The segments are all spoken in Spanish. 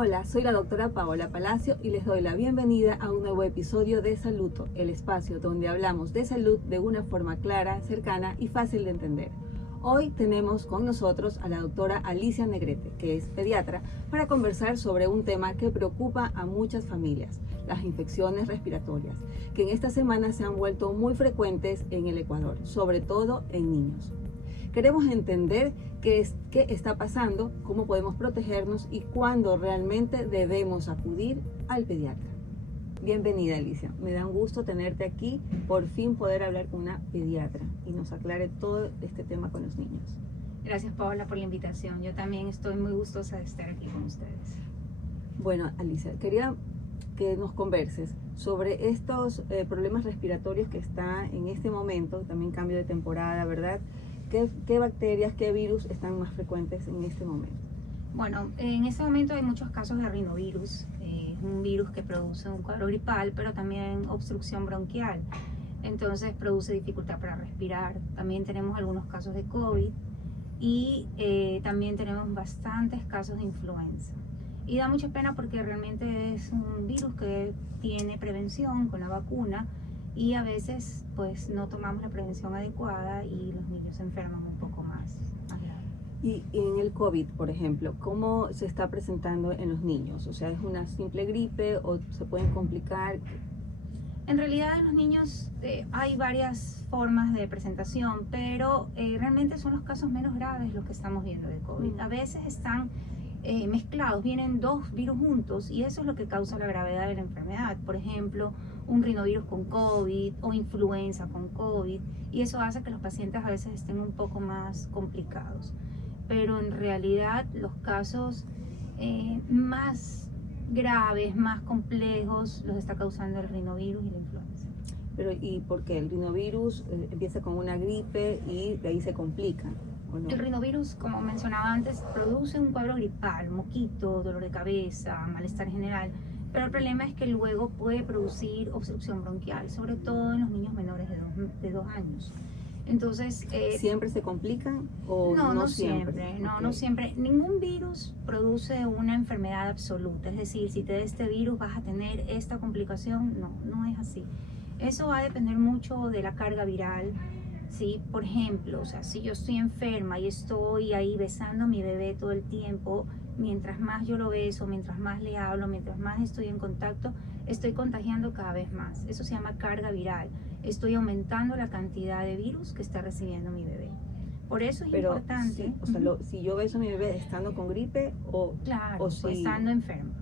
Hola, soy la doctora Paola Palacio y les doy la bienvenida a un nuevo episodio de Saluto, el espacio donde hablamos de salud de una forma clara, cercana y fácil de entender. Hoy tenemos con nosotros a la doctora Alicia Negrete, que es pediatra, para conversar sobre un tema que preocupa a muchas familias, las infecciones respiratorias, que en esta semana se han vuelto muy frecuentes en el Ecuador, sobre todo en niños. Queremos entender qué está pasando, cómo podemos protegernos y cuándo realmente debemos acudir al pediatra. Bienvenida, Alicia. Me da un gusto tenerte aquí, por fin poder hablar con una pediatra y nos aclare todo este tema con los niños. Gracias, Paola, por la invitación. Yo también estoy muy gustosa de estar aquí con ustedes. Bueno, Alicia, quería que nos converses sobre estos problemas respiratorios que están en este momento, también cambio de temporada, ¿verdad? ¿Qué bacterias, qué virus están más frecuentes en este momento? Bueno, en este momento hay muchos casos de rinovirus, un virus que produce un cuadro gripal, pero también obstrucción bronquial. Entonces produce dificultad para respirar. También tenemos algunos casos de COVID y también tenemos bastantes casos de influenza. Y da mucha pena porque realmente es un virus que tiene prevención con la vacuna, y a veces pues no tomamos la prevención adecuada y los niños se enferman un poco más. Y en el COVID, por ejemplo, ¿cómo se está presentando en los niños? O sea, ¿es una simple gripe o se pueden complicar? En realidad en los niños hay varias formas de presentación, pero realmente son los casos menos graves los que estamos viendo de COVID. A veces están mezclados, vienen dos virus juntos y eso es lo que causa la gravedad de la enfermedad. Por ejemplo, un rinovirus con COVID o influenza con COVID, y eso hace que los pacientes a veces estén un poco más complicados. Pero en realidad los casos más graves, más complejos, los está causando el rinovirus y la influenza. Pero ¿y por qué? El rinovirus empieza con una gripe y de ahí se complica, ¿o no? El rinovirus, como mencionaba antes, produce un cuadro gripal, moquito, dolor de cabeza, malestar general, pero el problema es que luego puede producir obstrucción bronquial, sobre todo en los niños menores de 2 años. Entonces, ¿siempre se complican o no siempre? No siempre. Ningún virus produce una enfermedad absoluta, es decir, si te da este virus vas a tener esta complicación. No es así. Eso va a depender mucho de la carga viral. ¿Sí? Por ejemplo, o sea, si yo estoy enferma y estoy ahí besando a mi bebé todo el tiempo, mientras más yo lo beso, mientras más le hablo, mientras más estoy en contacto, estoy contagiando cada vez más. Eso se llama carga viral. Estoy aumentando la cantidad de virus que está recibiendo mi bebé. Por eso es importante. Sí, o sea, si yo beso a mi bebé estando con gripe claro, o si estando enferma.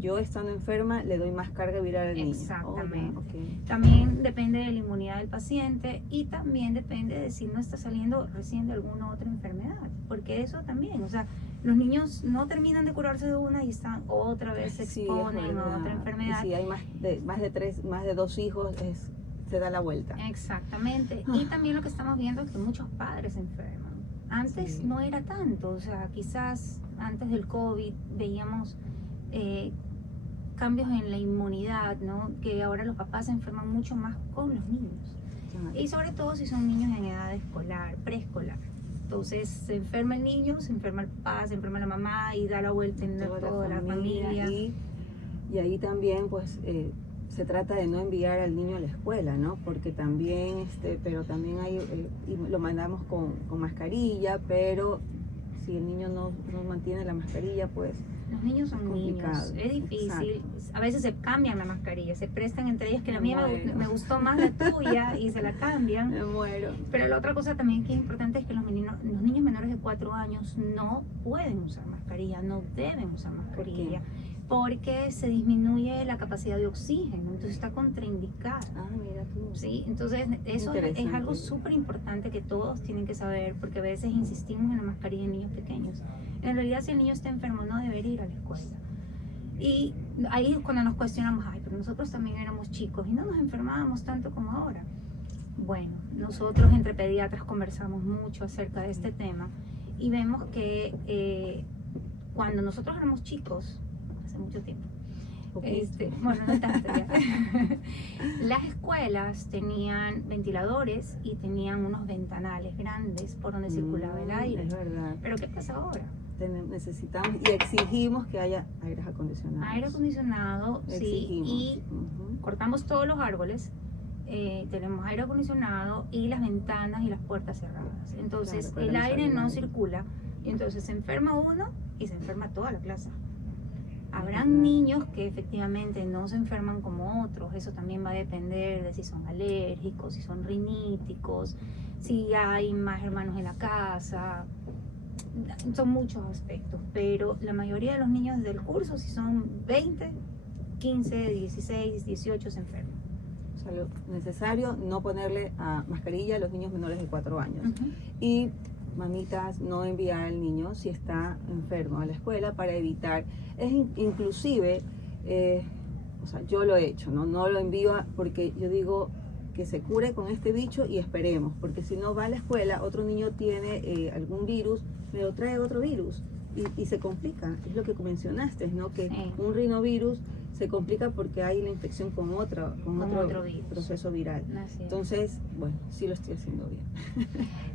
Yo estando enferma le doy más carga viral al niño. Exactamente. Okay. También depende de la inmunidad del paciente y también depende de si no está saliendo recién de alguna otra enfermedad, porque eso también, o sea, los niños no terminan de curarse de una y están otra vez se exponen a otra enfermedad. Y si hay más de 2 hijos, se da la vuelta. Exactamente. Y también lo que estamos viendo es que muchos padres se enferman. Antes no era tanto, o sea, quizás antes del COVID veíamos cambios en la inmunidad, ¿no? Que ahora los papás se enferman mucho más con los niños. Y sobre todo si son niños en edad escolar, preescolar. Entonces se enferma el niño, se enferma el papá, se enferma la mamá y da la vuelta en toda la familia. Y ahí también pues se trata de no enviar al niño a la escuela, ¿no? Porque también, pero también hay, y lo mandamos con mascarilla, pero si el niño no mantiene la mascarilla, pues los niños son niños, es difícil. Exacto. A veces se cambian la mascarilla, se prestan entre ellos que la mía me gustó más la tuya y se la cambian. Me muero. Pero la otra cosa también que es importante es que los niños menores de 4 años no pueden usar mascarilla, no deben usar mascarilla. Porque se disminuye la capacidad de oxígeno, entonces está contraindicada. Ah, mira tú. Sí, entonces eso es algo súper importante que todos tienen que saber, porque a veces insistimos en la mascarilla en niños pequeños. En realidad, si el niño está enfermo, no debería ir a la escuela. Y ahí es cuando nos cuestionamos, ay, pero nosotros también éramos chicos y no nos enfermábamos tanto como ahora. Bueno, nosotros entre pediatras conversamos mucho acerca de este tema y vemos que cuando nosotros éramos chicos, hace mucho tiempo, bueno, no tanto ya. Las escuelas tenían ventiladores y tenían unos ventanales grandes por donde circulaba el aire. Es verdad. Pero ¿qué pasa ahora? necesitamos y exigimos que haya aires acondicionados. Aire acondicionado, exigimos. Sí, y cortamos todos los árboles. Tenemos aire acondicionado y las ventanas y las puertas cerradas. Entonces el aire no circula y entonces se enferma uno y se enferma toda la clase. Habrán niños que efectivamente no se enferman como otros, eso también va a depender de si son alérgicos, si son riníticos, si hay más hermanos en la casa, son muchos aspectos, pero la mayoría de los niños del curso, si son 20, 15, 16, 18, se enferman. O sea, lo necesario no ponerle mascarilla a los niños menores de 4 años. Y mamitas, no enviar al niño si está enfermo a la escuela para evitar, inclusive, o sea, yo lo he hecho, no lo envío porque yo digo que se cure con este bicho y esperemos, porque si no va a la escuela, otro niño tiene algún virus, pero trae otro virus y se complica, es lo que mencionaste, ¿no? Que un rinovirus se complica porque hay la infección con otro proceso viral. Entonces, bueno, sí lo estoy haciendo bien.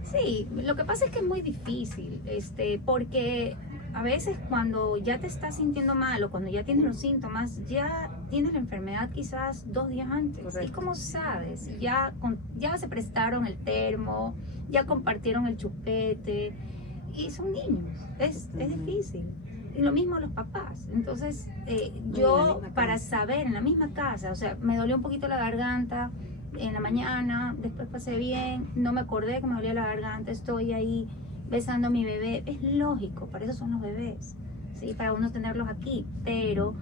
Sí, lo que pasa es que es muy difícil, porque a veces cuando ya te estás sintiendo mal o cuando ya tienes los síntomas, ya tienes la enfermedad quizás 2 días antes. Correcto. Y como sabes, ya se prestaron el termo, ya compartieron el chupete y son niños, es difícil. Y lo mismo los papás. Entonces, yo para saber en la misma casa, o sea, me dolió un poquito la garganta en la mañana, después pasé bien, no me acordé que me dolía la garganta, estoy ahí besando a mi bebé. Es lógico, para eso son los bebés, ¿sí? Para uno tenerlos aquí, pero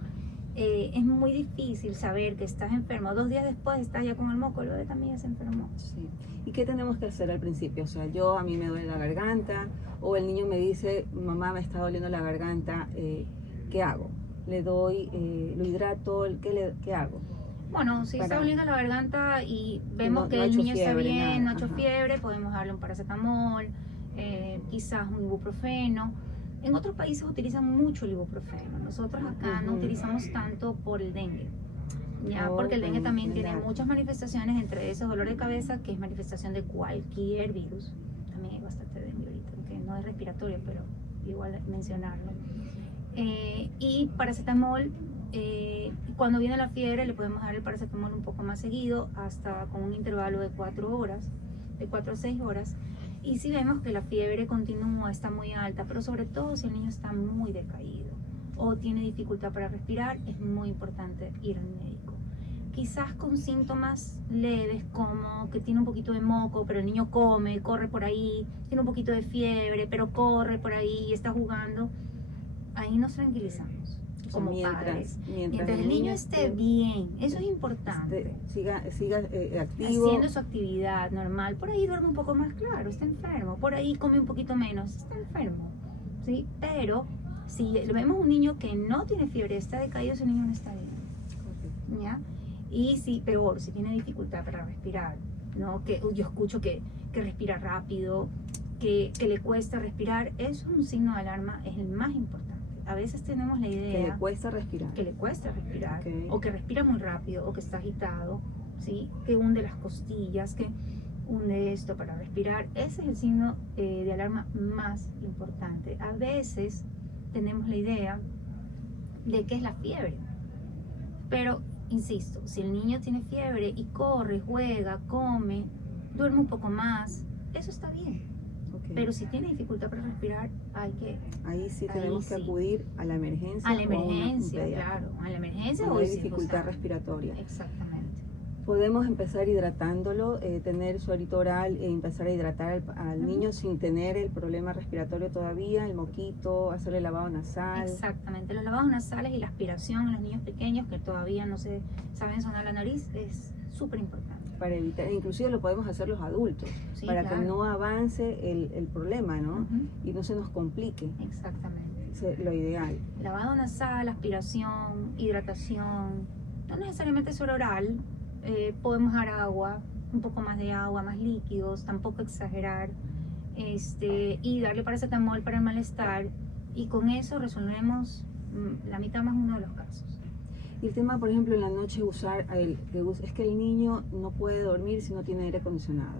es muy difícil saber que estás enfermo. 2 días después estás ya con el moco, el bebé también se enfermó. Sí. ¿Y qué tenemos que hacer al principio? O sea, a mí me duele la garganta, o el niño me dice, mamá, me está doliendo la garganta, ¿qué hago? ¿Le doy, lo hidrato? ¿Qué hago? Bueno, si está doliendo la garganta y vemos que el niño está bien, no ha hecho fiebre, podemos darle un paracetamol, quizás un ibuprofeno. En otros países utilizan mucho el ibuprofeno. Nosotros acá no utilizamos tanto por el dengue. Porque el dengue también tiene muchas manifestaciones, entre esos dolor de cabeza, que es manifestación de cualquier virus. También hay bastante dengue ahorita, aunque no es respiratorio, pero igual mencionarlo. Y paracetamol, cuando viene la fiebre le podemos dar el paracetamol un poco más seguido, hasta con un intervalo de 4 horas, de 4 a 6 horas. Y si vemos que la fiebre continúa, está muy alta, pero sobre todo si el niño está muy decaído o tiene dificultad para respirar, es muy importante ir al médico. Quizás con síntomas leves como que tiene un poquito de moco, pero el niño come, corre por ahí, tiene un poquito de fiebre, pero corre por ahí y está jugando, ahí nos tranquilizamos como padres. Mientras el niño esté bien, eso es importante. Siga activo. Haciendo su actividad normal. Por ahí duerme un poco más, claro, está enfermo. Por ahí come un poquito menos, está enfermo. ¿Sí? Pero si vemos un niño que no tiene fiebre, está decaído, ese niño no está bien. ¿Ya? Y si peor, si tiene dificultad para respirar, ¿no? Que yo escucho que respira rápido, que le cuesta respirar, eso es un signo de alarma, es el más importante. A veces tenemos la idea que le cuesta respirar, o que respira muy rápido, o que está agitado, ¿sí? Que hunde las costillas, que hunde esto para respirar. Ese es el signo de alarma más importante. A veces tenemos la idea de que es la fiebre, pero insisto, si el niño tiene fiebre y corre, juega, come, duerme un poco más, eso está bien. Pero si tiene dificultad para respirar, ahí sí tenemos que acudir a la emergencia. A la emergencia, claro. A la emergencia o hay dificultad respiratoria. Exactamente. Podemos empezar hidratándolo, tener suerito oral e empezar a hidratar al niño sin tener el problema respiratorio todavía, el moquito, hacerle lavado nasal. Exactamente. Los lavados nasales y la aspiración en los niños pequeños que todavía no se saben sonar la nariz es súper importante. Para evitar, inclusive lo podemos hacer los adultos, para que no avance el problema, ¿no? Y no se nos complique. Exactamente. Es lo ideal. Lavado nasal, aspiración, hidratación, no necesariamente suero oral, podemos dar agua, un poco más de agua, más líquidos, tampoco exagerar, y darle paracetamol para el malestar, y con eso resolvemos la mitad más uno de los casos. Y el tema, por ejemplo, en la noche es que el niño no puede dormir si no tiene aire acondicionado.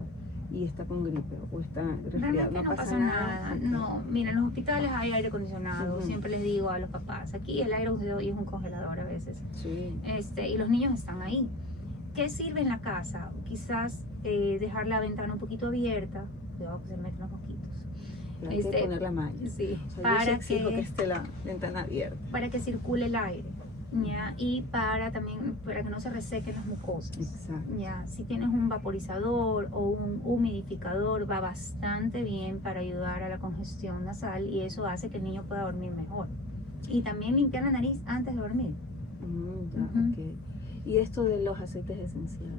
y está con gripe o está resfriado, Realmente no pasa nada. Okay. No, mira, en los hospitales hay aire acondicionado. Ujú. Siempre les digo a los papás, aquí el aire de hoy es un congelador a veces. Sí. Y los niños están ahí. ¿Qué sirve en la casa? Quizás dejar la ventana un poquito abierta, cuidado que se meten los mosquitos. Hay que poner la malla. Sí, O sea, para yo sí exijo que que esté la ventana abierta. para que circule el aire, ¿ya? Y para que no se resequen las mucosas. Exacto. Ya, si tienes un vaporizador o un humidificador, va bastante bien para ayudar a la congestión nasal y eso hace que el niño pueda dormir mejor. Y también limpiar la nariz antes de dormir. Ya, Ujú. okay. ¿Y esto de los aceites esenciales?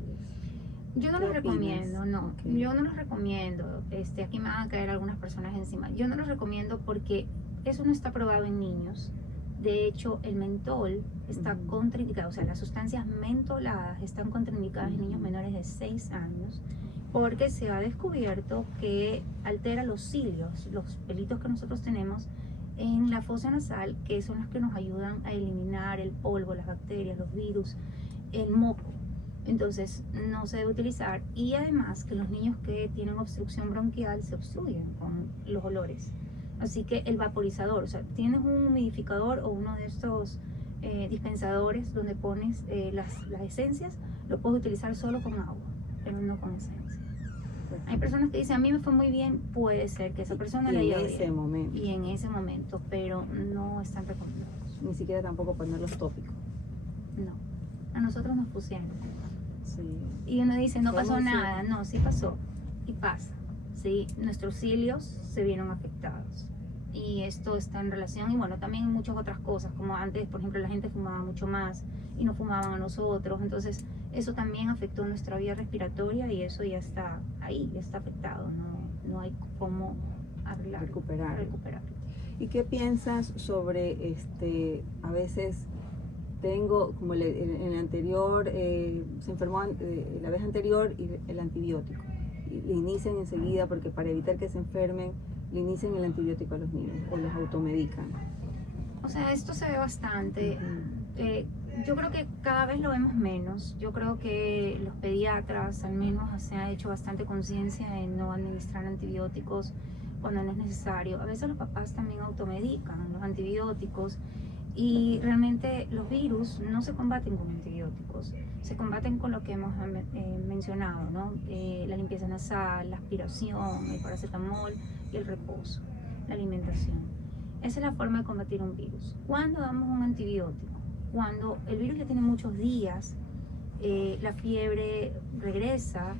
Yo no ¿Qué los opinas? recomiendo, no. Okay. Yo no los recomiendo. Aquí me van a caer algunas personas encima. Yo no los recomiendo porque eso no está probado en niños. De hecho, el mentol está Ujú. contraindicado, o sea, las sustancias mentoladas están contraindicadas en niños menores de 6 años porque se ha descubierto que altera los cilios, los pelitos que nosotros tenemos en la fosa nasal, que son los que nos ayudan a eliminar el polvo, las bacterias, los virus, el moco. Entonces no se debe utilizar, y además que los niños que tienen obstrucción bronquial se obstruyen con los olores. Así que el vaporizador, o sea, tienes un humidificador o uno de estos dispensadores donde pones las esencias, lo puedes utilizar solo con agua, pero no con esencia. Hay personas que dicen, a mí me fue muy bien, puede ser que esa persona le haya ido ese bien. momento. Y en ese momento, pero no están recomendados. Ni siquiera tampoco poner los tópicos. No, a nosotros nos pusieron. Sí. Y uno dice, no pasó Podemos nada. No, sí pasó. Y pasa. ¿Sí? Nuestros cilios se vieron afectados. Y esto está en relación, y bueno, también muchas otras cosas, como antes, por ejemplo, la gente fumaba mucho más y no fumaban a nosotros. Entonces, eso también afectó nuestra vía respiratoria y eso ya está ahí, ya está afectado. No hay cómo arreglarlo, recuperarlo. ¿Y qué piensas sobre a veces tengo, como en el anterior, se enfermó la vez anterior y el antibiótico? Y le inician enseguida porque para evitar que se enfermen, le inician el antibiótico a los niños o los automedican. O sea, esto se ve bastante. Yo creo que cada vez lo vemos menos. Yo creo que los pediatras al menos se ha hecho bastante conciencia en no administrar antibióticos cuando no es necesario. A veces los papás también automedican los antibióticos y realmente los virus no se combaten con antibióticos, se combaten con lo que hemos mencionado, ¿no? La limpieza nasal, la aspiración, el paracetamol y el reposo, la alimentación. Esa es la forma de combatir un virus. ¿Cuándo damos un antibiótico? Cuando el virus ya tiene muchos días, la fiebre regresa,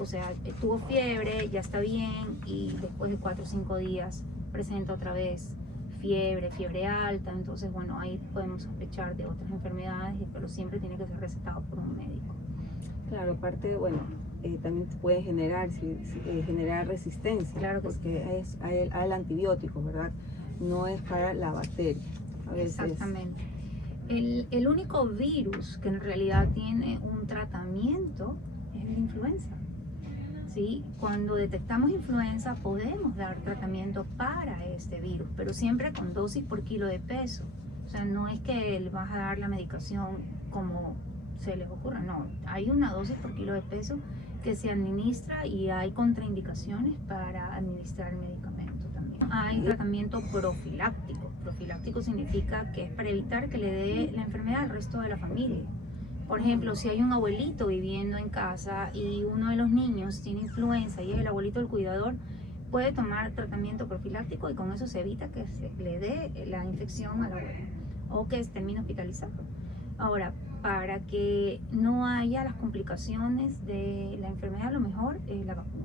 o sea, tuvo fiebre, ya está bien, y después de 4 o 5 días presenta otra vez fiebre alta. Entonces, bueno, ahí podemos sospechar de otras enfermedades, pero siempre tiene que ser recetado por un médico. Claro, aparte, bueno, también puede generar resistencia, Claro que porque sí. es al antibiótico, ¿verdad? No es para la bacteria. A veces. Exactamente. El único virus que en realidad tiene un tratamiento es la influenza. ¿Sí? Cuando detectamos influenza podemos dar tratamiento para este virus, pero siempre con dosis por kilo de peso. O sea, no es que le vas a dar la medicación como se les ocurra, no. Hay una dosis por kilo de peso que se administra y hay contraindicaciones para administrar el medicamento también. Hay tratamiento profiláctico. Profiláctico significa que es para evitar que le dé la enfermedad al resto de la familia. Por ejemplo, si hay un abuelito viviendo en casa y uno de los niños tiene influenza y es el abuelito el cuidador, puede tomar tratamiento profiláctico y con eso se evita que se le dé la infección al abuelo o que termine hospitalizado. Ahora, para que no haya las complicaciones de la enfermedad, lo mejor es la vacuna,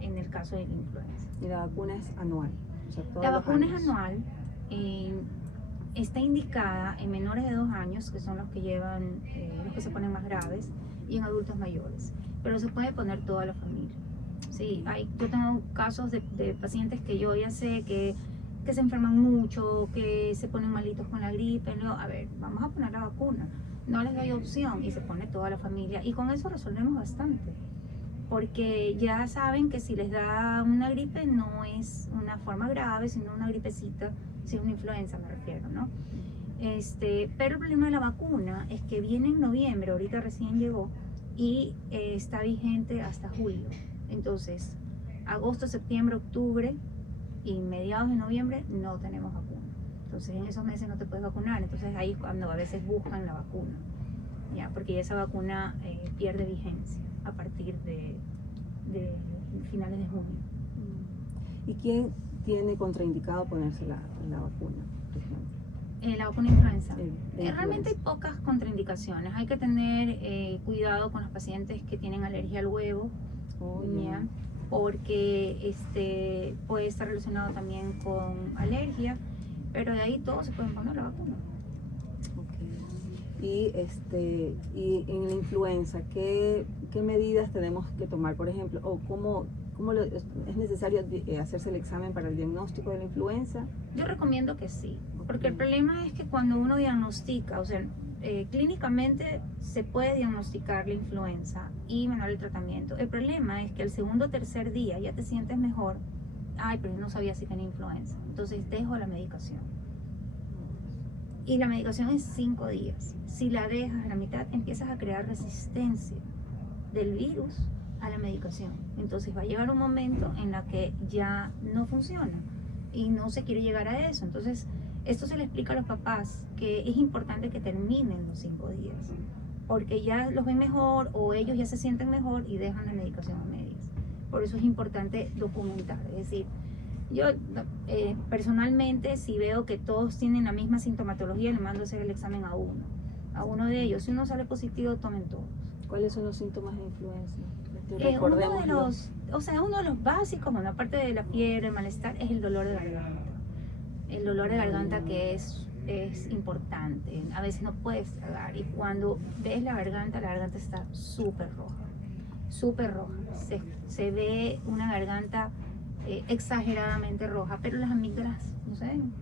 en el caso de la influenza. Y la vacuna es anual. O sea, todos La los vacuna años. es anual. Está indicada en menores de 2 años, que son los que llevan, los que se ponen más graves, y en adultos mayores. Pero se puede poner toda la familia. Sí, yo tengo casos de pacientes que yo ya sé que se enferman mucho, que se ponen malitos con la gripe. Luego, a ver, vamos a poner la vacuna. No les doy opción y se pone toda la familia. Y con eso resolvemos bastante. Porque ya saben que si les da una gripe no es una forma grave, sino una gripecita, si es una influenza me refiero, ¿no? Pero el problema de la vacuna es que viene en noviembre, ahorita recién llegó, y está vigente hasta julio. Entonces, agosto, septiembre, octubre y mediados de noviembre no tenemos vacuna. Entonces en esos meses no te puedes vacunar. Entonces ahí es cuando a veces buscan la vacuna, ya, porque esa vacuna pierde vigencia a partir de finales de junio. ¿Y quién tiene contraindicado ponerse la vacuna, por ejemplo? La vacuna influenza. Influenza. Realmente hay pocas contraindicaciones. Hay que tener cuidado con los pacientes que tienen alergia al huevo, ¿ya? Porque puede estar relacionado también con alergia, pero de ahí todos se pueden poner la vacuna. Okay. Y en la influenza, ¿qué medidas tenemos que tomar, por ejemplo? ¿O cómo es necesario hacerse el examen para el diagnóstico de la influenza? Yo recomiendo que sí, porque el problema es que cuando uno diagnostica, o sea, clínicamente se puede diagnosticar la influenza y mandar el tratamiento. El problema es que el segundo o tercer día ya te sientes mejor. Ay, pero yo no sabía si tenía influenza. Entonces dejo la medicación. Y la medicación es 5 días. Si la dejas a la mitad, empiezas a crear resistencia del virus a la medicación. Entonces va a llegar un momento en la que ya no funciona y no se quiere llegar a eso. Entonces esto se le explica a los papás que es importante que terminen los 5 días porque ya los ven mejor o ellos ya se sienten mejor y dejan la medicación a medias. Por eso es importante documentar, es decir, yo personalmente si veo que todos tienen la misma sintomatología le mando a hacer el examen a uno de ellos. Si uno sale positivo, tomen todos. ¿Cuáles son los síntomas de influenza? Uno de los básicos, bueno, aparte de la fiebre, el malestar, es el dolor de garganta. El dolor de garganta que es importante. A veces no puedes tragar y cuando ves la garganta está súper roja. Súper roja. Se ve una garganta exageradamente roja, pero las amígdalas no se ven.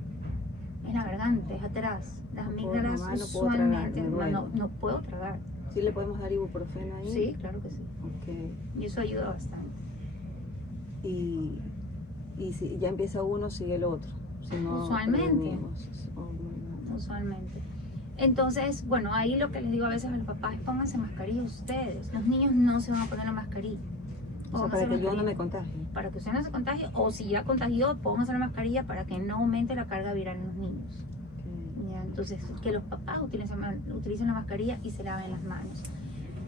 Es la garganta, es atrás. Las amígdalas usualmente no puedo tragar. ¿Sí le podemos dar ibuprofeno ahí? Sí, claro que sí. Okay. Y eso ayuda bastante. Y si ya empieza uno, sigue el otro. Si no usualmente. Usualmente. Entonces, bueno, ahí lo que les digo a veces a los papás es pónganse mascarilla ustedes. Los niños no se van a poner la mascarilla. O sea, para que yo no me contagie. Para que usted no se contagie, o si ya contagió, pónganse la mascarilla para que no aumente la carga viral en los niños. ¿Ya? Entonces, que los papás utilicen la mascarilla y se laven las manos.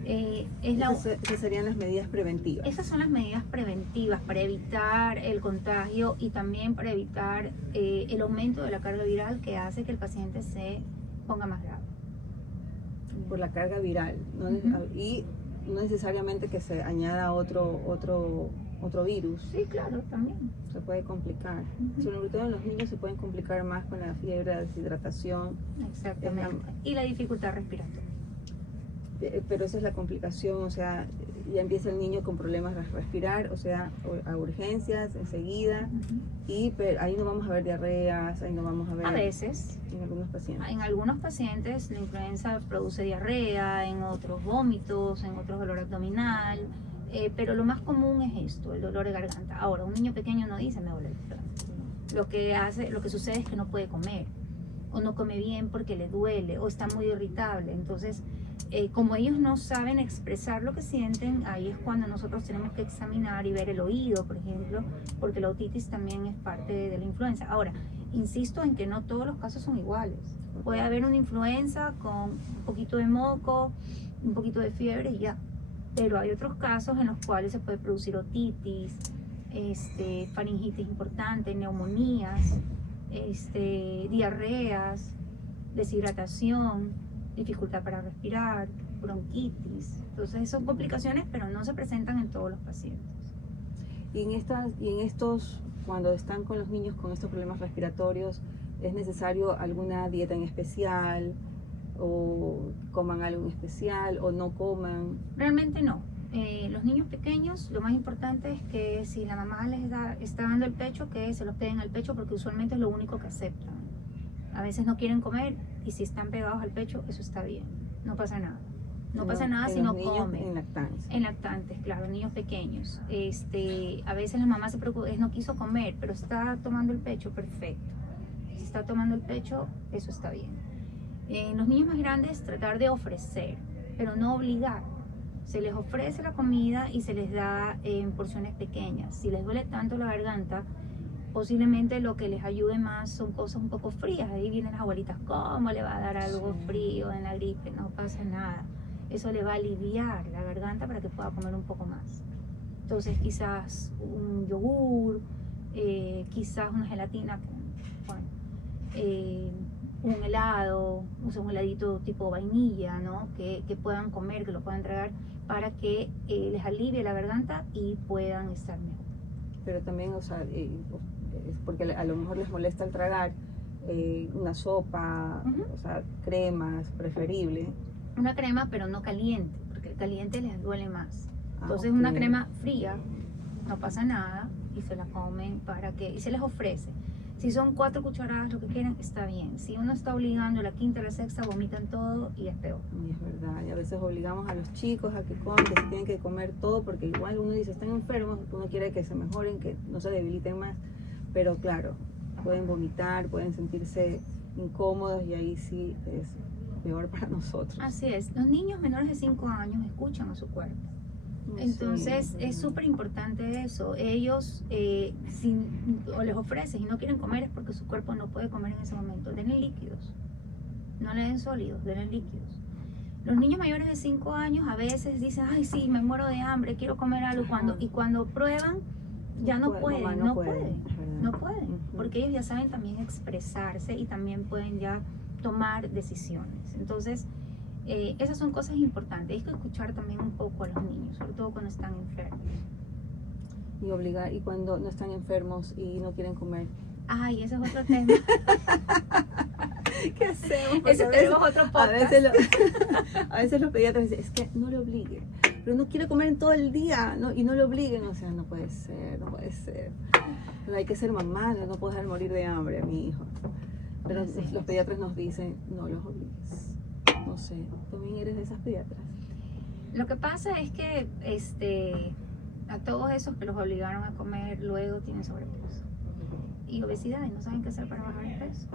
Esas serían las medidas preventivas. Esas son las medidas preventivas para evitar el contagio y también para evitar el aumento de la carga viral que hace que el paciente se ponga más grave. Por la carga viral, ¿no? Y no necesariamente que se añada otro virus. Sí, claro, también. Se puede complicar. Sobre todo en los niños se pueden complicar más con la fiebre, la deshidratación. Exactamente. Y la dificultad respiratoria. Pero esa es la complicación, o sea, ya empieza el niño con problemas de respirar, o sea, a urgencias enseguida, y ahí no vamos a ver diarreas, ahí no vamos a ver... A veces. En algunos pacientes. En algunos pacientes la influenza produce diarrea, en otros vómitos, en otros dolor abdominal, pero lo más común es esto, el dolor de garganta. Ahora, un niño pequeño no dice me duele la garganta. Lo que sucede es que no puede comer, o no come bien porque le duele, o está muy irritable. Entonces, como ellos no saben expresar lo que sienten, ahí es cuando nosotros tenemos que examinar y ver el oído, por ejemplo, porque la otitis también es parte de la influenza. Ahora, insisto en que no todos los casos son iguales. Puede haber una influenza con un poquito de moco, un poquito de fiebre y ya. Pero hay otros casos en los cuales se puede producir otitis, faringitis importante, neumonías, diarreas, deshidratación, dificultad para respirar, bronquitis. Entonces son complicaciones, pero no se presentan en todos los pacientes. Y en estos, cuando están con los niños con estos problemas respiratorios, ¿es necesario alguna dieta en especial? ¿O coman algo en especial? ¿O no coman? Realmente no. Los niños pequeños, lo más importante es que si la mamá les está dando el pecho, que se los peguen al pecho, porque usualmente es lo único que aceptan. A veces no quieren comer y si están pegados al pecho, eso está bien, no pasa nada. No pasa nada si no comen. En lactancia. En lactantes, claro, niños pequeños. A veces la mamá se preocupa, no quiso comer, pero está tomando el pecho, perfecto. Si está tomando el pecho, eso está bien. En los niños más grandes, tratar de ofrecer, pero no obligar. Se les ofrece la comida y se les da en porciones pequeñas. Si les duele tanto la garganta, posiblemente lo que les ayude más son cosas un poco frías. Ahí vienen las abuelitas, ¿cómo le va a dar algo frío en la gripe? No pasa nada. Eso le va a aliviar la garganta para que pueda comer un poco más. Entonces quizás un yogur, quizás una gelatina, un helado, un heladito tipo vainilla, ¿no? Que puedan comer, que lo puedan tragar para que les alivie la garganta y puedan estar mejor. Pero también, o sea, es porque a lo mejor les molesta el tragar, una sopa, o sea, cremas, preferible. Una crema, pero no caliente, porque el caliente les duele más. Entonces una crema fría, no pasa nada, y se la comen y se les ofrece. Si son 4 cucharadas, lo que quieran, está bien. Si uno está obligando, la quinta, la sexta, vomitan todo y es peor. Y es verdad, y a veces obligamos a los chicos a que coman, que se tienen que comer todo, porque igual uno dice, están enfermos, uno quiere que se mejoren, que no se debiliten más, pero claro, pueden vomitar, pueden sentirse incómodos y ahí sí es peor para nosotros. Así es, los niños menores de 5 años escuchan a su cuerpo. Entonces sí, es súper importante eso. Ellos o les ofreces y no quieren comer es porque su cuerpo no puede comer en ese momento. Denle líquidos, no le den sólidos, denle líquidos. Los niños mayores de 5 años a veces dicen, ay sí, me muero de hambre, quiero comer algo, y cuando prueban ya no pueden, porque ellos ya saben también expresarse y también pueden ya tomar decisiones. Entonces esas son cosas importantes. Hay que escuchar también un poco a los niños, sobre todo cuando están enfermos. Y cuando no están enfermos y no quieren comer. Ay, ese es otro tema. ¿Qué hacemos? Eso tenemos otro podcast. A veces los pediatras dicen, es que no le obliguen, pero no quiere comer en todo el día, ¿no? Y no le obliguen, o sea, no puede ser. Pero hay que ser mamá, no puedo dejar morir de hambre a mi hijo. Pero los pediatras nos dicen, no los obligues. No sé, ¿también eres de esas pediatras? Lo que pasa es que a todos esos que los obligaron a comer luego tienen sobrepeso y obesidad y no saben qué hacer para bajar el peso.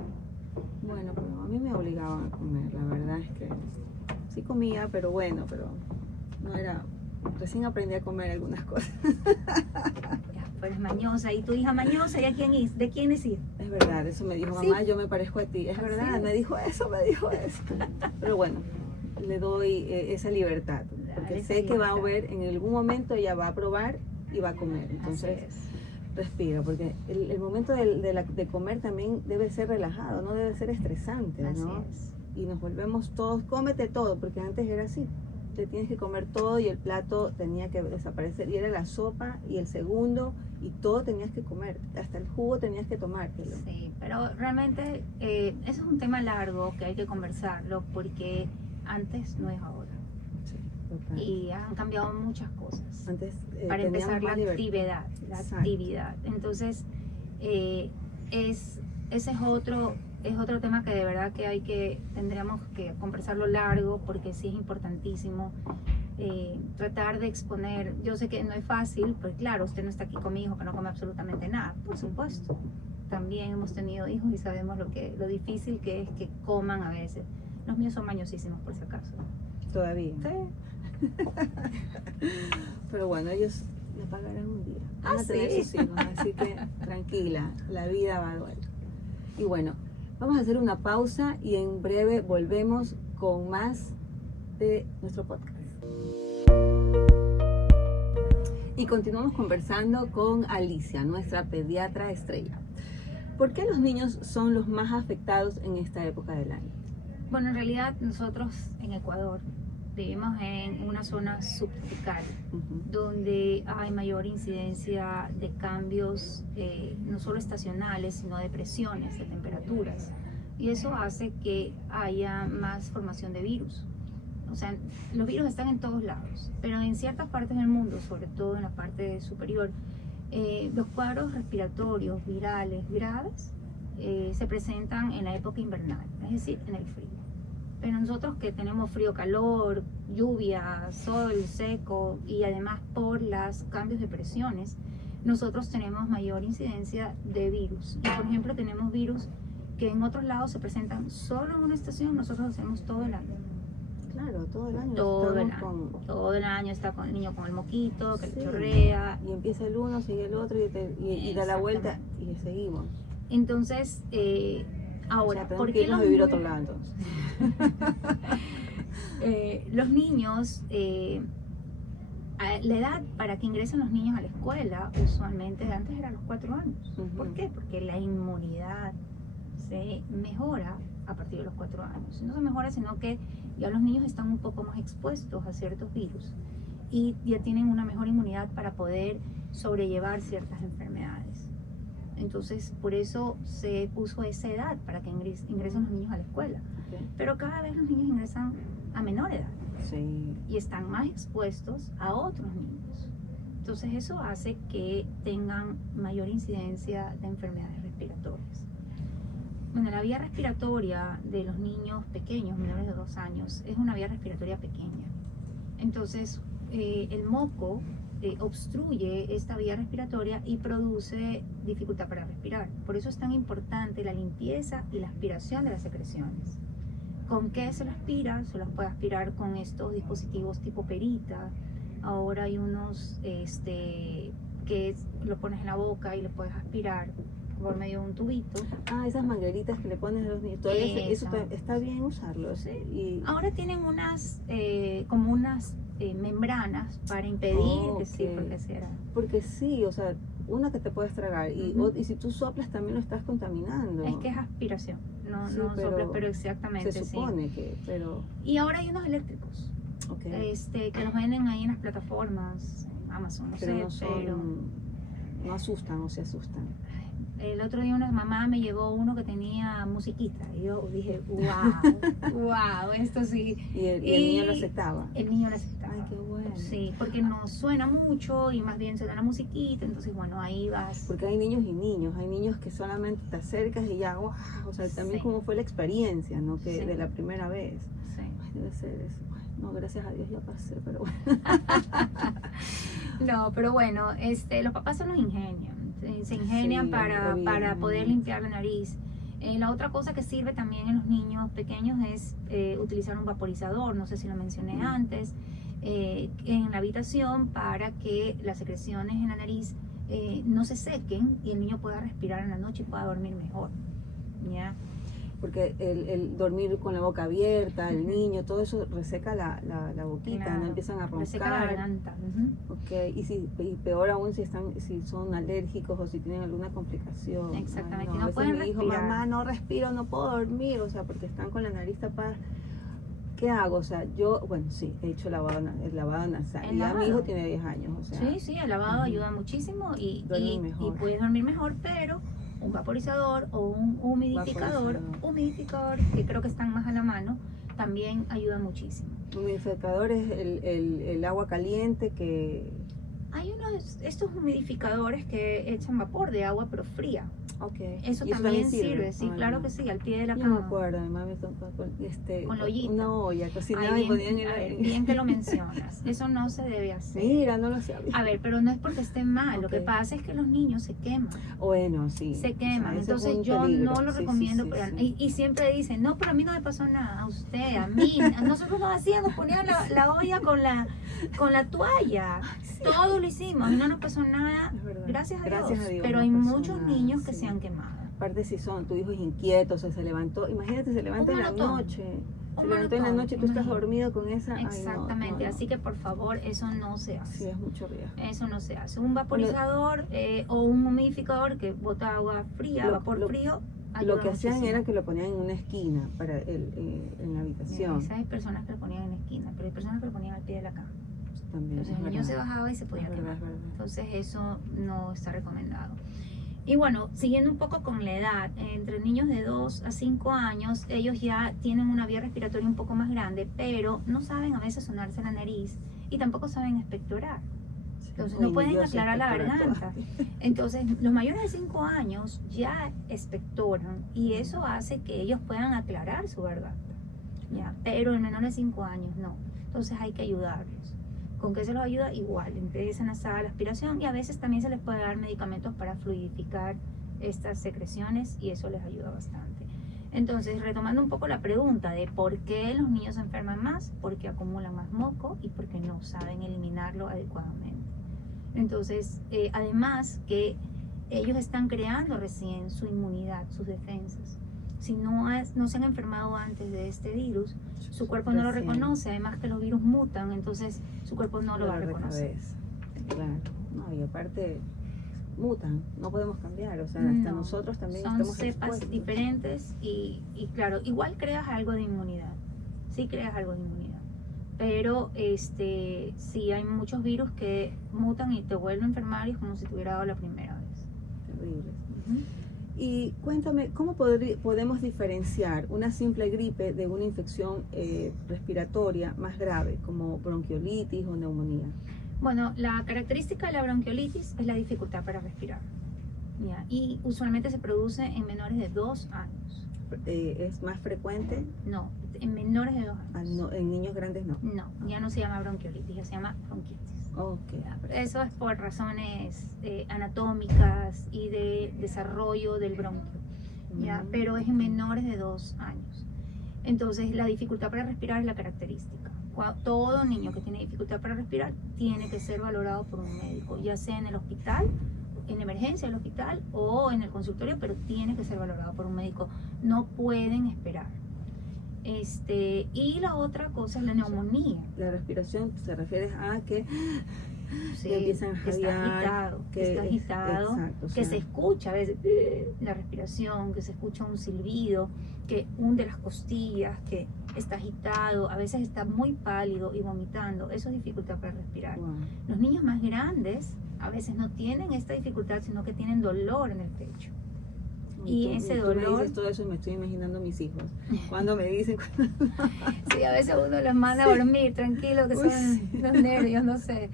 Bueno, pero a mí me obligaban a comer, la verdad es que sí comía, pero no era, recién aprendí a comer algunas cosas. Ya, pues mañosa, y tu hija mañosa, ¿y de quién es hija? Es verdad, eso me dijo mamá, yo me parezco a ti, es verdad, me dijo eso. Pero bueno, le doy esa libertad, porque sé que va a ver, en algún momento ella va a probar y va a comer, entonces respira, porque el momento de comer también debe ser relajado, no debe ser estresante, ¿no? Así es. Y nos volvemos todos, cómete todo, porque antes era así, te tienes que comer todo y el plato tenía que desaparecer, y era la sopa y el segundo, y todo tenías que comer, hasta el jugo tenías que tomártelo. Sí, pero realmente eso es un tema largo que hay que conversarlo, porque antes no es ahora. Total. Y han cambiado muchas cosas. Antes para empezar la actividad. Entonces, ese es otro tema que de verdad que tendríamos que conversarlo largo, porque sí es importantísimo tratar de exponer. Yo sé que no es fácil, pues claro, usted no está aquí con mi hijo que no come absolutamente nada, por supuesto. También hemos tenido hijos y sabemos lo difícil que es que coman a veces. Los míos son mañosísimos, por si acaso. Todavía. Sí. Pero bueno, ellos le pagarán un día. Van a tener sus hijos, así que tranquila, la vida va a durar. Y bueno, vamos a hacer una pausa y en breve volvemos con más de nuestro podcast. Y continuamos conversando con Alicia, nuestra pediatra estrella. ¿Por qué los niños son los más afectados en esta época del año? Bueno, en realidad nosotros en Ecuador vivimos en una zona subtropical, donde hay mayor incidencia de cambios no solo estacionales, sino de presiones, de temperaturas. Y eso hace que haya más formación de virus. O sea, los virus están en todos lados, pero en ciertas partes del mundo, sobre todo en la parte superior, los cuadros respiratorios virales graves se presentan en la época invernal, es decir, en el frío. Pero nosotros que tenemos frío, calor, lluvia, sol, seco, y además por los cambios de presiones, nosotros tenemos mayor incidencia de virus. Y por ejemplo tenemos virus que en otros lados se presentan solo en una estación, nosotros los tenemos todo el año. claro, todo el año. Todo el año está con el niño con el moquito, que sí, le chorrea. Y empieza el uno, sigue el otro y da la vuelta y seguimos. Entonces, ahora, o sea, ¿por qué los vivir otro lado entonces? Los niños, la edad para que ingresen los niños a la escuela, usualmente antes era los 4 años. ¿Por qué? Porque la inmunidad se mejora a partir de los 4 años. No se mejora, sino que ya los niños están un poco más expuestos a ciertos virus y ya tienen una mejor inmunidad para poder sobrellevar ciertas enfermedades. Entonces, por eso se puso esa edad para que ingresen los niños a la escuela. Okay. Pero cada vez los niños ingresan a menor edad. Sí. Y están más expuestos a otros niños. Entonces eso hace que tengan mayor incidencia de enfermedades respiratorias. Bueno, la vía respiratoria de los niños pequeños, menores de 2 años, es una vía respiratoria pequeña. Entonces el moco obstruye esta vía respiratoria y produce dificultad para respirar. Por eso es tan importante la limpieza y la aspiración de las secreciones. ¿Con qué se lo aspira? Se los puede aspirar con estos dispositivos tipo perita. Ahora hay unos que lo pones en la boca y lo puedes aspirar por medio de un tubito. Esas mangueritas que le pones a los niños. Eso está bien usarlo. Sí. Y ahora tienen unas como unas membranas para impedir que sí, porque sí, o sea, una que te puedes tragar y si tú soplas también lo estás contaminando. Es que es aspiración, no sí, soplas, pero exactamente se supone que, pero... Y ahora hay unos eléctricos, que los venden ahí en las plataformas, Amazon, pero no asustan o se asustan. El otro día una mamá me llevó uno que tenía musiquita y yo dije, wow, esto sí. ¿Y el niño lo aceptaba? El niño lo aceptaba. Ay, qué bueno. Sí, porque no suena mucho y más bien se da la musiquita, entonces bueno, ahí vas. Porque hay niños y niños, hay niños que solamente te acercas y ya, wow, o sea, también como fue la experiencia, ¿no? Que de la primera vez. Sí. Ay, debe ser eso. No, gracias a Dios ya pasé, pero bueno. No, pero bueno, los papás se los ingenian. Se ingenian para poder limpiar la nariz. La otra cosa que sirve también en los niños pequeños es utilizar un vaporizador, no sé si lo mencioné antes, en la habitación para que las secreciones en la nariz no se sequen y el niño pueda respirar en la noche y pueda dormir mejor. ¿Ya? Porque el dormir con la boca abierta, el niño, todo eso reseca la boquita, claro, ¿no? Empiezan a roncar. Reseca la garganta. Y peor aún si son alérgicos o si tienen alguna complicación. Exactamente, no no pueden mi hijo, respirar. mamá, no respiro, no puedo dormir, o sea, porque están con la nariz tapada. ¿Qué hago? O sea, yo, bueno, sí, he hecho el lavado nasal. Y ya mi hijo tiene 10 años, o sea. Sí, el lavado ayuda muchísimo y puedes dormir mejor, pero un vaporizador o un humidificador, que creo que están más a la mano, también ayuda muchísimo. Humidificador es el agua caliente que... Hay estos humidificadores que echan vapor de agua pero fría. Eso también sirve, sí, claro que sí, al pie de la cama. Yo me acuerdo, mi mami con la ollita. Una olla, cocinaba y ponían en bien que lo mencionas, eso no se debe hacer. Mira, no lo sabía. A ver, pero no es porque esté mal, lo que pasa es que los niños se queman. Bueno, sí. Se queman, o sea, entonces yo peligro. No lo recomiendo. Y siempre dicen, no, pero a mí no me pasó nada, a usted, a mí. Nosotros nos hacíamos, ponían la olla con la toalla, todo lo hicimos, a mí no nos pasó nada, gracias a Dios. Pero hay muchos niños que se han quemado. Aparte si tu hijo es inquieto, o sea, se levantó, imagínate, se levanta en la noche. Se levantó en la noche y tú estás dormido con esa. Exactamente, así que por favor, eso no se hace. Sí, es mucho riesgo. Eso no se hace. Un vaporizador o un humidificador que bota agua fría, vapor frío. Lo que hacían era que lo ponían en una esquina en la habitación. Hay personas que lo ponían en la esquina, pero hay personas que lo ponían al pie de la cama. También. Entonces el niño se bajaba y se podía quemar. Entonces eso no está recomendado. Y bueno, siguiendo un poco con la edad, entre niños de 2 a 5 años, ellos ya tienen una vía respiratoria un poco más grande, pero no saben a veces sonarse la nariz y tampoco saben expectorar. Entonces no pueden aclarar la garganta. Entonces los mayores de 5 años ya expectoran y eso hace que ellos puedan aclarar su garganta. ¿Ya? Pero el menor de 5 años no. Entonces hay que ayudarlos. ¿Con qué se los ayuda? Igual, empiezan a hacer la aspiración y a veces también se les puede dar medicamentos para fluidificar estas secreciones y eso les ayuda bastante. Entonces, retomando un poco la pregunta de por qué los niños se enferman más, porque acumulan más moco y porque no saben eliminarlo adecuadamente. Entonces, además que ellos están creando recién su inmunidad, sus defensas. Si no se han enfermado antes de este virus, su cuerpo no lo reconoce, además que los virus mutan, entonces su cuerpo no lo va a reconocer. Claro, no, y aparte mutan, no podemos cambiar, o sea, hasta nosotros también son estamos cepas expuestos. diferentes y claro, igual creas algo de inmunidad, sí creas algo de inmunidad, pero sí hay muchos virus que mutan y te vuelven a enfermar y es como si te hubiera dado la primera vez. Terribles. Y cuéntame, ¿cómo podemos diferenciar una simple gripe de una infección respiratoria más grave, como bronquiolitis o neumonía? Bueno, la característica de la bronquiolitis es la dificultad para respirar, ¿ya? Y usualmente se produce en menores de 2 años. ¿Es más frecuente? No, en menores de 2 años. No, en niños grandes no. No, ya no se llama bronquiolitis, ya se llama bronquitis. Okay. Eso es por razones anatómicas y de desarrollo del bronquio, ¿ya? Pero es en menores de 2 años. Entonces, la dificultad para respirar es la característica. Todo niño que tiene dificultad para respirar tiene que ser valorado por un médico, ya sea en el hospital, en emergencia del hospital o en el consultorio, pero tiene que ser valorado por un médico. No pueden esperar. Y la otra cosa es la neumonía. La respiración se refiere a que sí, empiezan a jadear, que está agitado, exacto, que se escucha a veces la respiración, que se escucha un silbido, que hunde las costillas, que está agitado, a veces está muy pálido y vomitando. Eso es dificultad para respirar. Wow. Los niños más grandes a veces no tienen esta dificultad, sino que tienen dolor en el pecho. Y ese dolor... Tú me dices todo eso y me estoy imaginando a mis hijos. Cuando me dicen... Sí, a veces uno los manda a dormir, tranquilo, que son los nervios, no sé.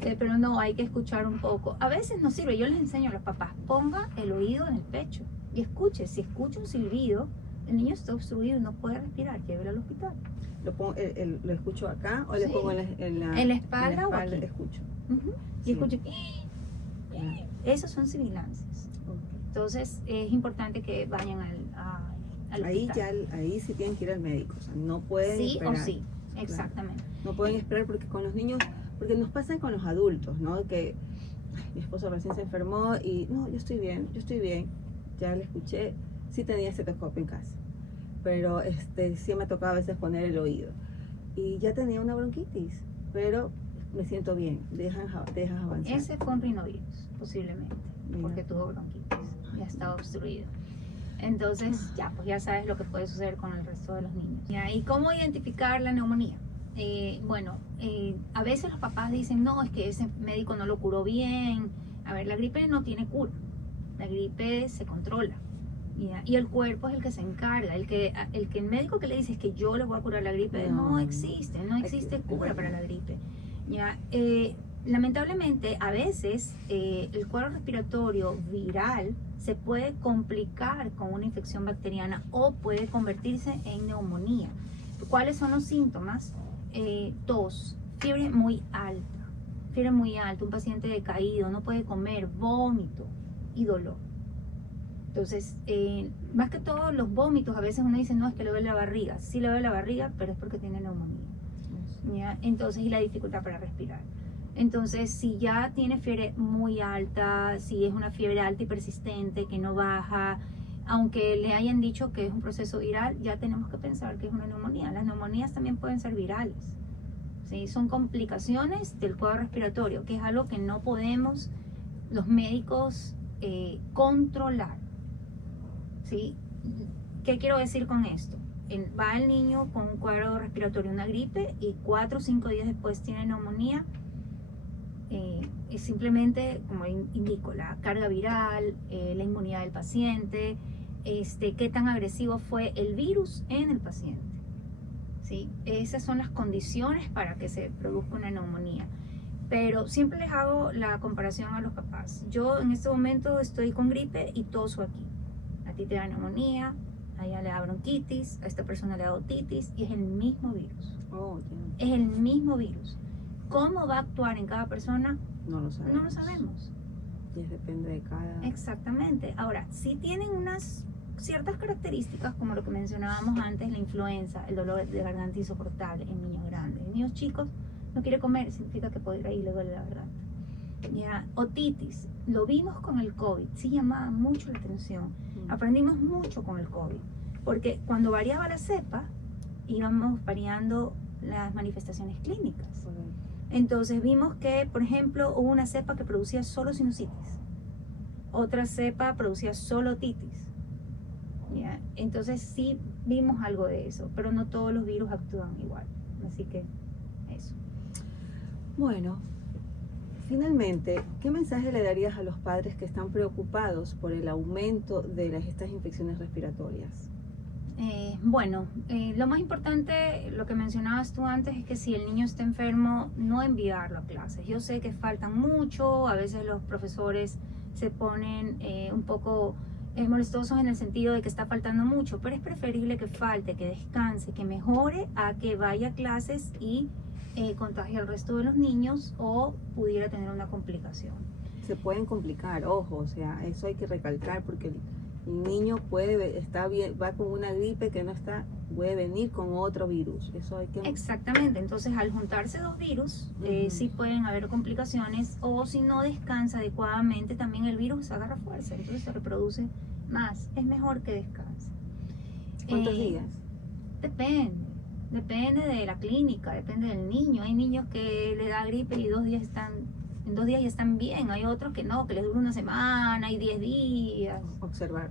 Pero no, hay que escuchar un poco. A veces no sirve, yo les enseño a los papás, ponga el oído en el pecho y escuche. Si escucha un silbido, el niño está obstruido y no puede respirar, llévelo al hospital. ¿Lo escucho acá o le pongo en la espalda o aquí? Escucho. Y escucho. Esos son sibilancias. Entonces es importante que vayan al hospital. Ahí sí tienen que ir al médico, o sea, no pueden esperar. Sí o sí, exactamente. Claro. No pueden esperar porque con los niños, porque nos pasa con los adultos, ¿no? Que mi esposo recién se enfermó y no, yo estoy bien, ya le escuché, sí tenía estetoscopio en casa, pero sí me tocaba a veces poner el oído y ya tenía una bronquitis, pero me siento bien, dejas avanzar. Ese fue un rinovirus, posiblemente, porque tuvo bronquitis. Ya está obstruido. Entonces, pues ya sabes lo que puede suceder con el resto de los niños. ¿Y cómo identificar la neumonía? A veces los papás dicen, no, es que ese médico no lo curó bien. A ver, la gripe no tiene cura. La gripe se controla. ¿Ya? Y el cuerpo es el que se encarga. El médico que le dice es que yo le voy a curar la gripe, no existe cura para la gripe. ¿Ya? Lamentablemente, a veces el cuadro respiratorio viral se puede complicar con una infección bacteriana o puede convertirse en neumonía. ¿Cuáles son los síntomas? Tos, fiebre muy alta, un paciente decaído, no puede comer, vómito y dolor. Entonces, más que todo los vómitos, a veces uno dice, no, es que le duele la barriga. Sí le duele la barriga, pero es porque tiene neumonía. ¿Ya? Entonces, y la dificultad para respirar. Entonces, si ya tiene fiebre muy alta, si es una fiebre alta y persistente que no baja, aunque le hayan dicho que es un proceso viral, ya tenemos que pensar que es una neumonía. Las neumonías también pueden ser virales, ¿sí? Son complicaciones del cuadro respiratorio, que es algo que no podemos los médicos controlar, ¿sí? ¿Qué quiero decir con esto? Va el niño con un cuadro respiratorio, una gripe, y 4 o 5 días después tiene neumonía. Es simplemente, como indico, la carga viral, la inmunidad del paciente, qué tan agresivo fue el virus en el paciente, ¿sí? Esas son las condiciones para que se produzca una neumonía. Pero siempre les hago la comparación a los papás. Yo en este momento estoy con gripe y toso aquí. A ti te da neumonía, a ella le da bronquitis, a esta persona le da otitis, y es el mismo virus. Es el mismo virus. ¿Cómo va a actuar en cada persona? No lo sabemos. No lo sabemos. Y depende de cada... Exactamente. Ahora, sí tienen unas ciertas características, como lo que mencionábamos antes, la influenza, el dolor de garganta insoportable en niños grandes. En niños chicos no quiere comer, significa que por ahí le duele la garganta. Ya, otitis, lo vimos con el COVID, sí llamaba mucho la atención. Aprendimos mucho con el COVID, porque cuando variaba la cepa, íbamos variando las manifestaciones clínicas. Entonces vimos que, por ejemplo, hubo una cepa que producía solo sinusitis, otra cepa producía solo otitis. ¿Ya? Entonces sí vimos algo de eso, pero no todos los virus actúan igual. Así que eso. Bueno, finalmente, ¿qué mensaje le darías a los padres que están preocupados por el aumento de estas infecciones respiratorias? Lo más importante, lo que mencionabas tú antes, es que si el niño está enfermo, no enviarlo a clases. Yo sé que faltan mucho, a veces los profesores se ponen un poco molestosos en el sentido de que está faltando mucho, pero es preferible que falte, que descanse, que mejore, a que vaya a clases y contagie al resto de los niños o pudiera tener una complicación. Se pueden complicar, ojo, o sea, eso hay que recalcar, porque el niño está bien, va con una gripe que no está, puede venir con otro virus. Eso hay que... Exactamente, entonces al juntarse dos virus, sí pueden haber complicaciones, o si no descansa adecuadamente, también el virus agarra fuerza, entonces se reproduce más. Es mejor que descanse. ¿Cuántos días? Depende de la clínica, depende del niño. Hay niños que le da gripe y en 2 días ya están bien. Hay otros que no, que les dura una semana y 10 días. Observar.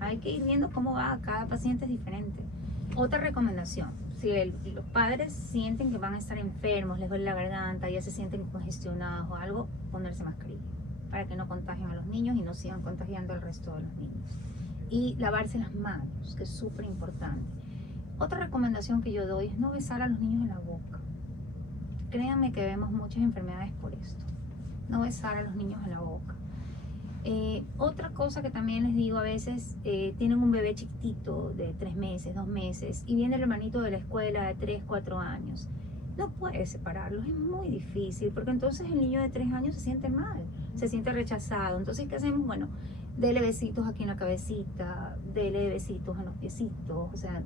Hay que ir viendo cómo va. Cada paciente es diferente. Otra recomendación: si los padres sienten que van a estar enfermos, les duele la garganta, ya se sienten congestionados o algo, ponerse mascarilla para que no contagien a los niños y no sigan contagiando al resto de los niños. Y lavarse las manos, que es súper importante. Otra recomendación que yo doy es no besar a los niños en la boca. Créanme que vemos muchas enfermedades por esto. No besar a los niños en la boca. Otra cosa que también les digo, a veces tienen un bebé chiquitito de 3 meses, 2 meses, y viene el hermanito de la escuela de 3, 4 años. No puedes separarlos, es muy difícil, porque entonces el niño de 3 años se siente mal, se siente rechazado. Entonces, ¿qué hacemos? Bueno, dele besitos aquí en la cabecita, dele besitos en los piecitos, o sea,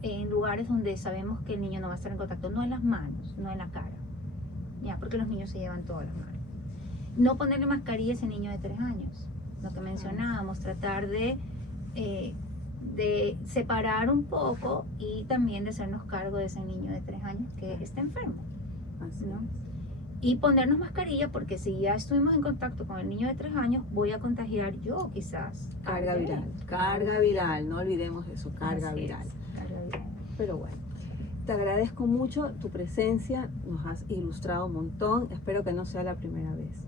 en lugares donde sabemos que el niño no va a estar en contacto, no en las manos, no en la cara, ya, porque los niños se llevan todas las manos. No ponerle mascarilla a ese niño de 3 años, lo que mencionábamos, tratar de separar un poco y también de hacernos cargo de ese niño de 3 años que está enfermo, ¿no? Y ponernos mascarilla, porque si ya estuvimos en contacto con el niño de 3 años, voy a contagiar yo quizás. Carga viral, no olvidemos eso, carga viral. Pero bueno, te agradezco mucho tu presencia, nos has ilustrado un montón, espero que no sea la primera vez.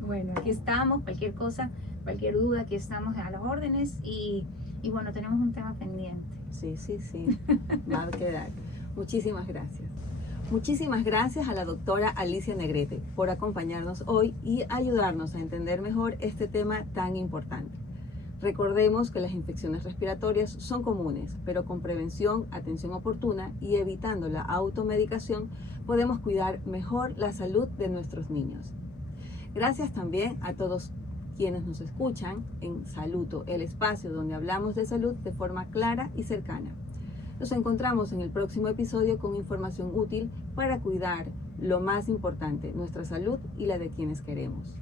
Bueno, aquí estamos, cualquier cosa, cualquier duda, aquí estamos a las órdenes y bueno, tenemos un tema pendiente. Sí, va a quedar. Muchísimas gracias. Muchísimas gracias a la doctora Alicia Negrete por acompañarnos hoy y ayudarnos a entender mejor este tema tan importante. Recordemos que las infecciones respiratorias son comunes, pero con prevención, atención oportuna y evitando la automedicación podemos cuidar mejor la salud de nuestros niños. Gracias también a todos quienes nos escuchan en Saluto, el espacio donde hablamos de salud de forma clara y cercana. Nos encontramos en el próximo episodio con información útil para cuidar lo más importante, nuestra salud y la de quienes queremos.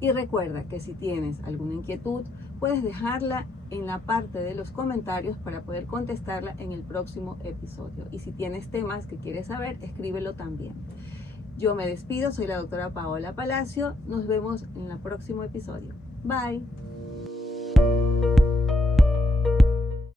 Y recuerda que si tienes alguna inquietud, puedes dejarla en la parte de los comentarios para poder contestarla en el próximo episodio. Y si tienes temas que quieres saber, escríbelo también. Yo me despido, soy la doctora Paola Palacio. Nos vemos en el próximo episodio. Bye.